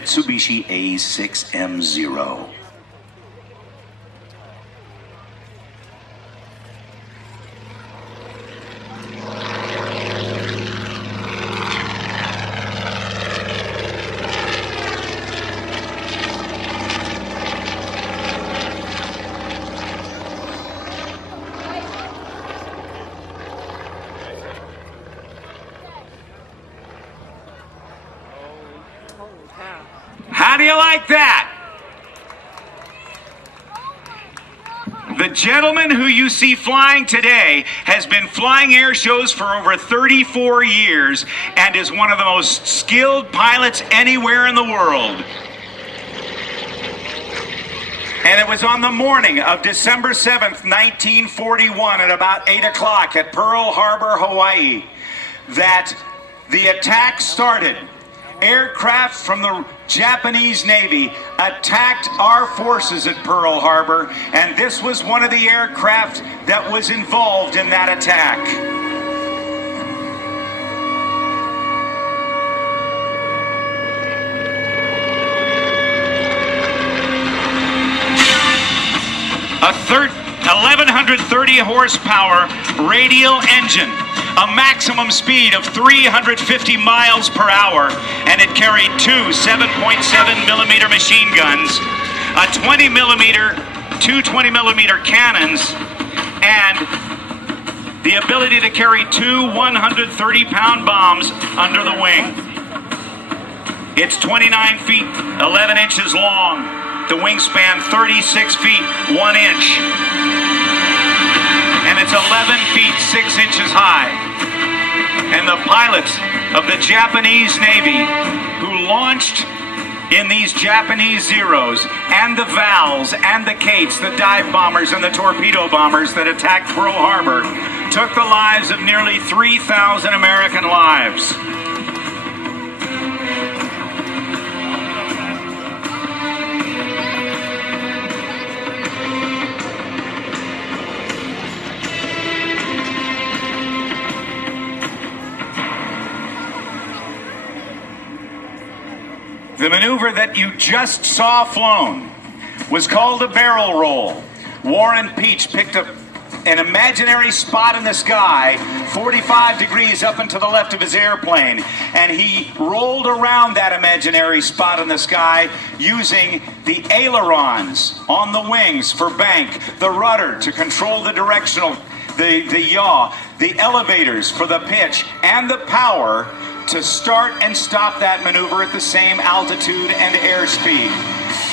Mitsubishi A6M0. How do you like that? The gentleman who you see flying today has been flying air shows for over 34 years and is one of the most skilled pilots anywhere in the world. And it was on the morning of December 7th, 1941 at about 8 o'clock at Pearl Harbor, Hawaii, that the attack started. Aircraft from the Japanese Navy attacked our forces at Pearl Harbor, and this was one of the aircraft that was involved in that attack. A 1,130 horsepower radial engine, a maximum speed of 350 miles per hour, and it carried two 7.7 millimeter machine guns, two 20 millimeter cannons, and the ability to carry two 130-pound bombs under the wing. It's 29 feet, 11 inches long. The wingspan 36 feet, 1 inch. And it's 11 feet, 6 inches high. And the pilots of the Japanese Navy who launched in these Japanese Zeros and the Vals and the Kates, the dive bombers and the torpedo bombers that attacked Pearl Harbor, took the lives of nearly 3,000 American lives. The maneuver that you just saw flown was called a barrel roll. Warren Peach picked up an imaginary spot in the sky, 45 degrees up and to the left of his airplane, and he rolled around that imaginary spot in the sky using the ailerons on the wings for bank, the rudder to control the directional, the yaw, the elevators for the pitch, and the power to start and stop that maneuver at the same altitude and airspeed.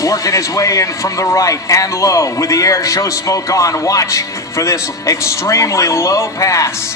Working his way in from the right and low with the air show smoke on. Watch for this extremely low pass.